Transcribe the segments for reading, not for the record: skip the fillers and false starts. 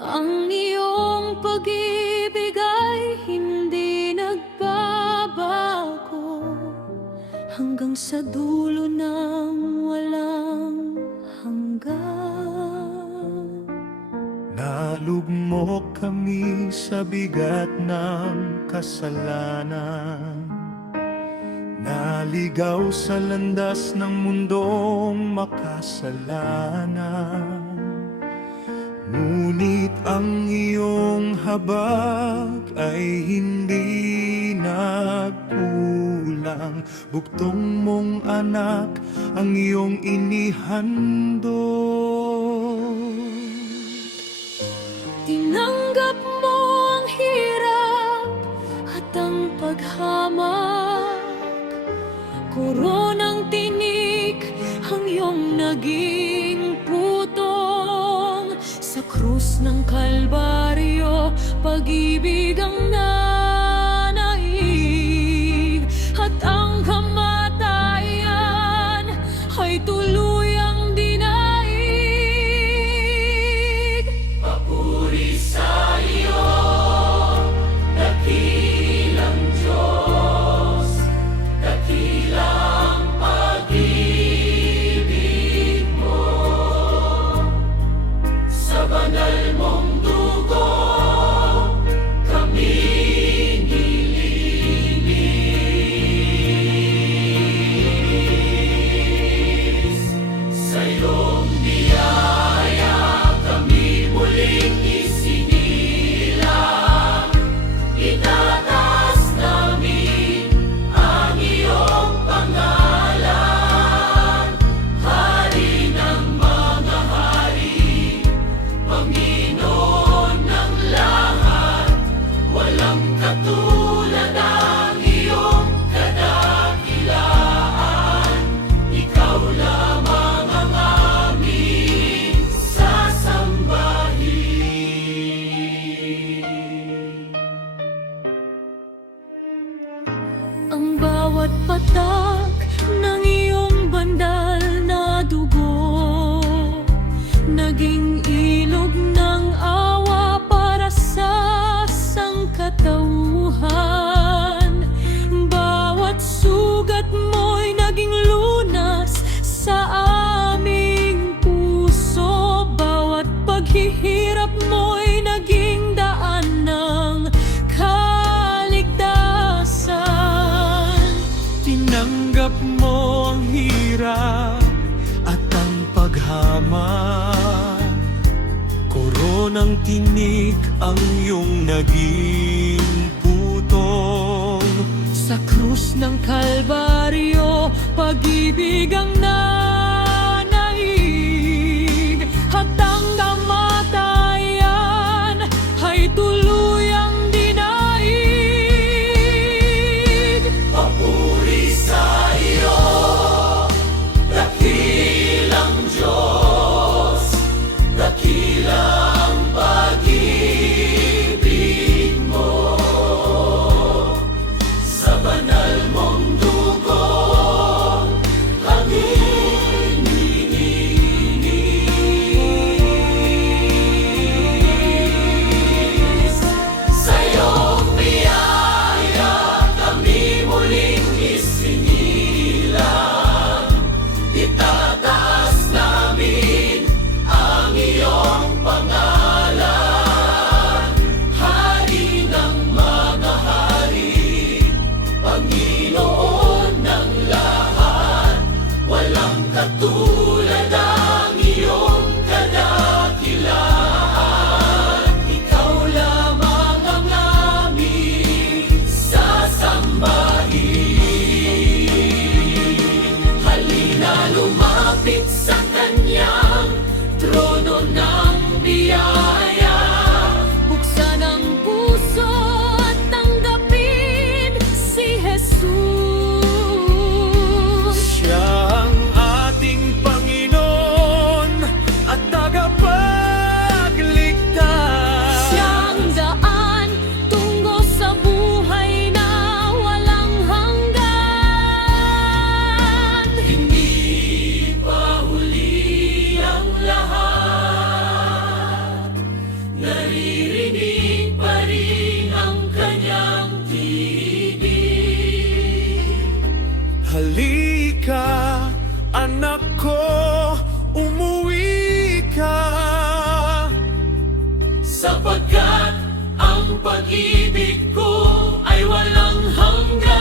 Ang iyong pag-ibig ay hindi nagbabago hanggang sa dulo ng walang hanggan. Nalugmok kami sa bigat ng kasalanan, naligaw sa landas ng mundong makasalanan. Ngunit ang iyong habag ay hindi nagkulang. Buktong mong anak ang iyong inihandog. Tinanggap mo ang hirap at ang paghamak, koronang tinik ang iyong naging putong. Sa krus ng Kalbaryo, pag-ibig ang nanaig, at ang kamatayan ay tuluyang dinaig. Papuri sa iyo, dakilang Diyos, dakilang pag-ibig mo. Sa banal mong dugo, kami nilinis. Sa iyong biyaya, kami muling isinilang. Itataas namin ang iyong pangalan, Hari ng mga hari, Panginoon ng lahat. Walang katulad ang iyong kadakilaan. Ikaw lamang ang aming sasambahin. Ang bawat patak ng iyong bandal na dugo naging ilog ng awa para sa sangkatauhan. Bawat sugat mo'y naging lunas sa aming puso. Bawat paghihirap mo'y naging daan ng kaligtasan. Tinanggap mo ang hirap at ang paghamak, koronang tinik ang iyong naging putong. Sa krus ng Kalbaryo, pag-ibig ang nanaig, at ang kamatayan ay tuluyang dinaig. Papuri sa iyo, dakilang Diyos, dakilang pag-ibig mo. Sa banal mong dugo, kami sapagkat ang pag-ibig ko ay walang hanggan.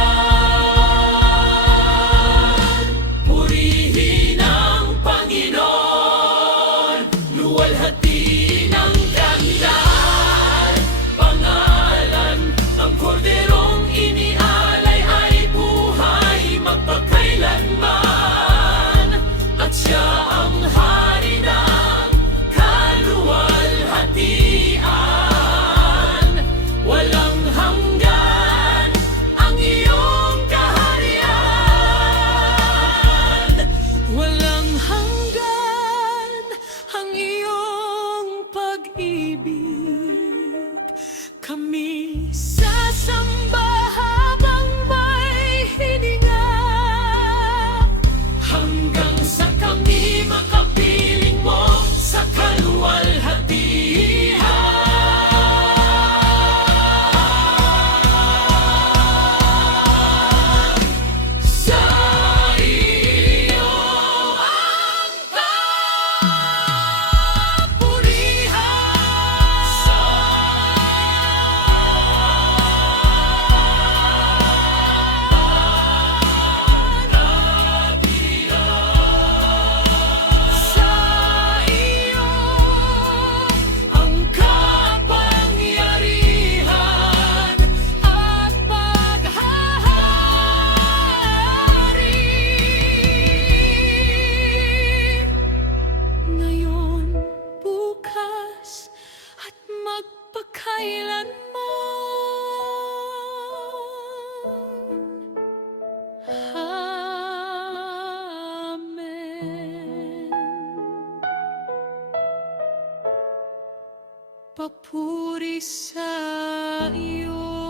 Purihin ang Panginoon, luwalhati ng kantahan. Pangalan ng korderong inialay ay buhay magpakailanman, at siya ang hari ng kaluwalhatian. Walang hanggan ang iyong kaharian. Walang hanggan ang iyong pag-ibig. Kami sasamba habang may hininga, hanggang sa kami makapiling mo sa kaluwalhatian. Sa iyo ang papurihan. Sa iyo ang kapangyarihan at paghahari, ngayon, bukas, at magpakailanman. Amen. Papuri sa iyo.